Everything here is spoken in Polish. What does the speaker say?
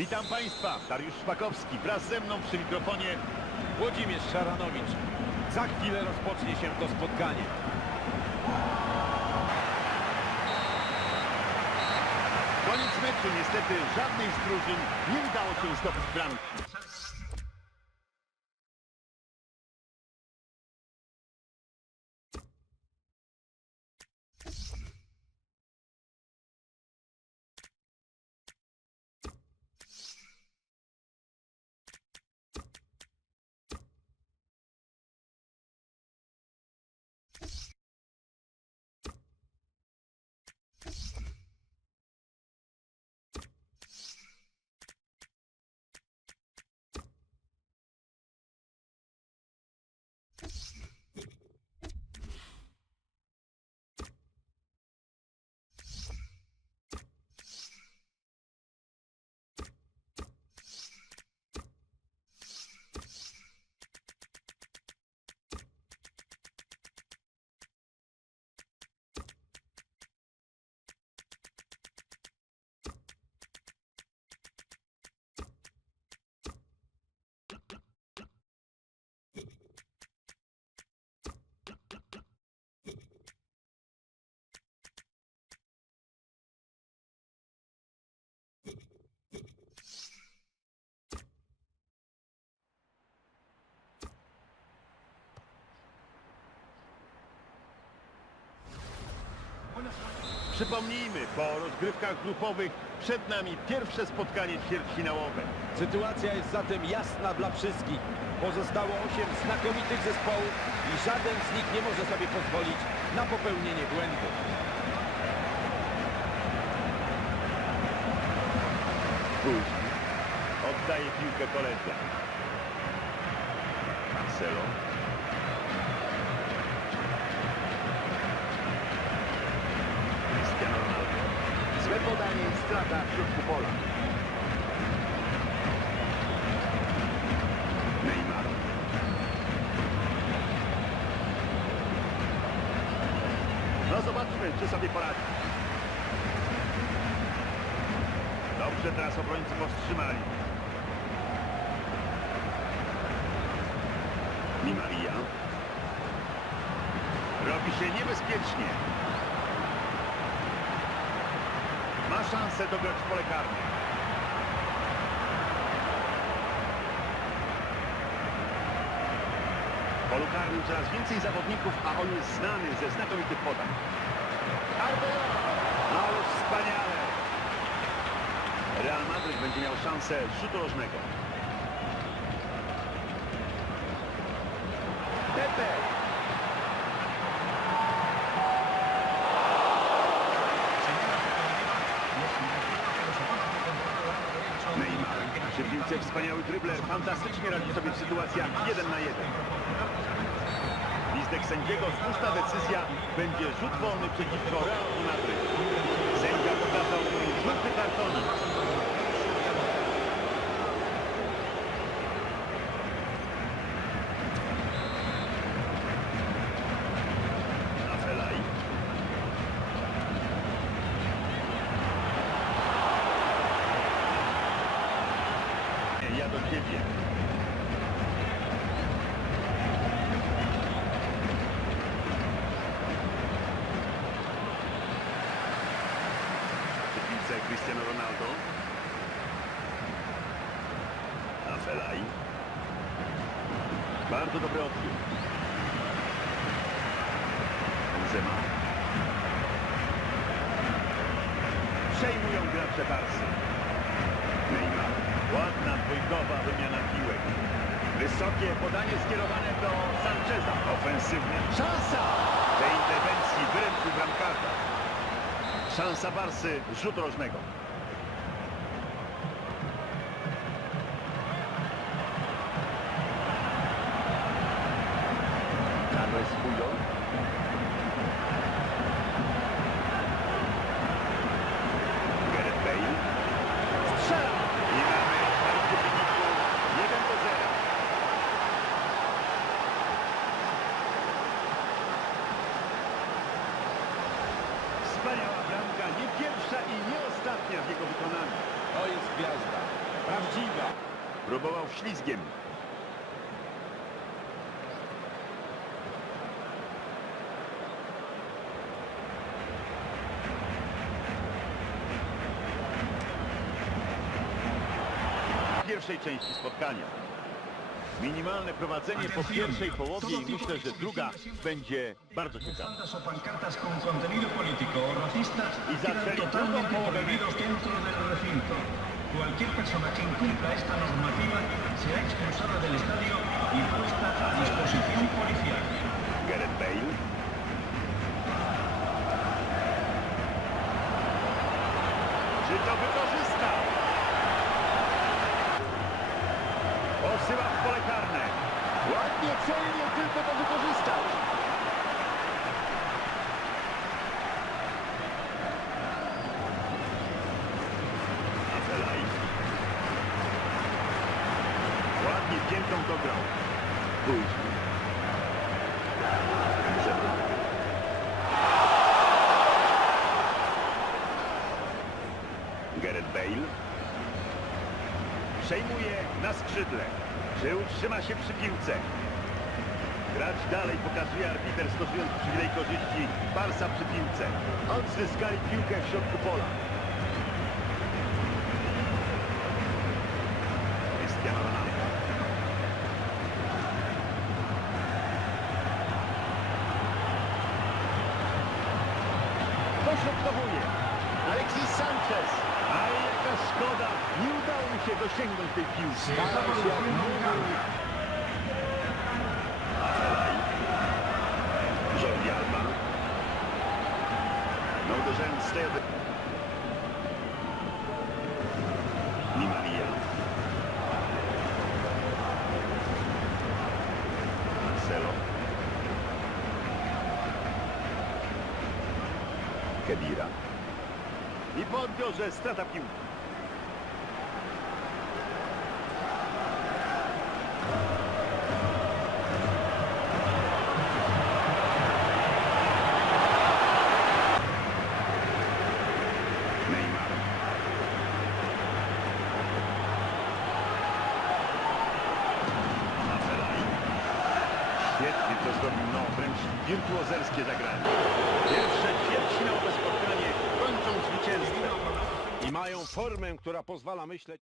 Witam Państwa, Dariusz Szpakowski, wraz ze mną przy mikrofonie Włodzimierz Szaranowicz. Za chwilę rozpocznie się to spotkanie. Koniec meczu, niestety żadnej z drużyn nie udało się zdobyć bramki. Przypomnijmy, po rozgrywkach grupowych przed nami pierwsze spotkanie ćwierćfinałowe. Sytuacja jest zatem jasna dla wszystkich. Pozostało 8 znakomitych zespołów i żaden z nich nie może sobie pozwolić na popełnienie błędu. Później oddaje piłkę koledze. Marcelo. Cristiano Ronaldo. Złe podanie i strata w środku pola. Neymar. No zobaczmy, czy sobie poradzi. Dobrze teraz obrońcy powstrzymali. Di Maria. Robi się niebezpiecznie. Szansę dograć pole karne. W polu karnym coraz więcej zawodników, a on jest znany ze znakomitych podań. Arbeloa! Ależ wspaniale! Real Madryt będzie miał szansę rzutu rożnego. Pepe! Neymar. Przy piłce wspaniały drybler. Fantastycznie radzi sobie w sytuacjach 1 na 1. Listek sędziego spuszcza decyzja. Będzie rzut wolny przeciwko Realu Madryt. Sędzia pokazał żółty kartonik. Do ciebie. Piłce Cristiano Ronaldo. Afelaj. Bardzo dobry odbiór. Benzema. Przejmują gracze Barsy. Neymar. Wysokie podanie skierowane do Sancheza. Ofensywnie. Szansa! W tej interwencji wyręczył bramkarza. Szansa Barsy rzut rożnego. Carles Puyol. Gareth Bale. Strzela! I mamy w wyniku 1 do 0. Wspaniała bramka, nie pierwsza i nie ostatnia w jego wykonaniu. To jest gwiazda. Prawdziwa. Próbował ślizgiem. Pierwszej części spotkania. Minimalne prowadzenie po pierwszej połowie i myślę, że druga będzie bardzo ciekawa. Bandas o pancartas con Cualquier persona que incumpla esta normativa será expulsada del estadio y puesta a disposición policial. Gareth Bale. W pole karne. Ładnie, celnie, tylko to wykorzystał. Piętą dograł. Pójdźmy. Zebrał. Gareth Bale. Przejmuje na skrzydle. Czy utrzyma się przy piłce? Grać dalej pokazuje arbiter stosując przywilej korzyści Barsa przy piłce. Odzyskali piłkę w środku pola. Cristiano Ronaldo. Dośrodkowuje. Alexis Sanchez. A jaka szkoda. Nie udało mi się dosięgnąć tej piłki. Jak mógł. Afelaj. Jordi Alba. No uderzając z tej ode... Di Maria. Marcelo. I po odbiorze strata piłki. Neymar. Afelaj. Świetnie to zrobił, no wręcz wirtuozerskie zagranie. Pierwsze ćwierćfinałowe spotkanie kończą zwycięstwem. I mają formę, która pozwala myśleć...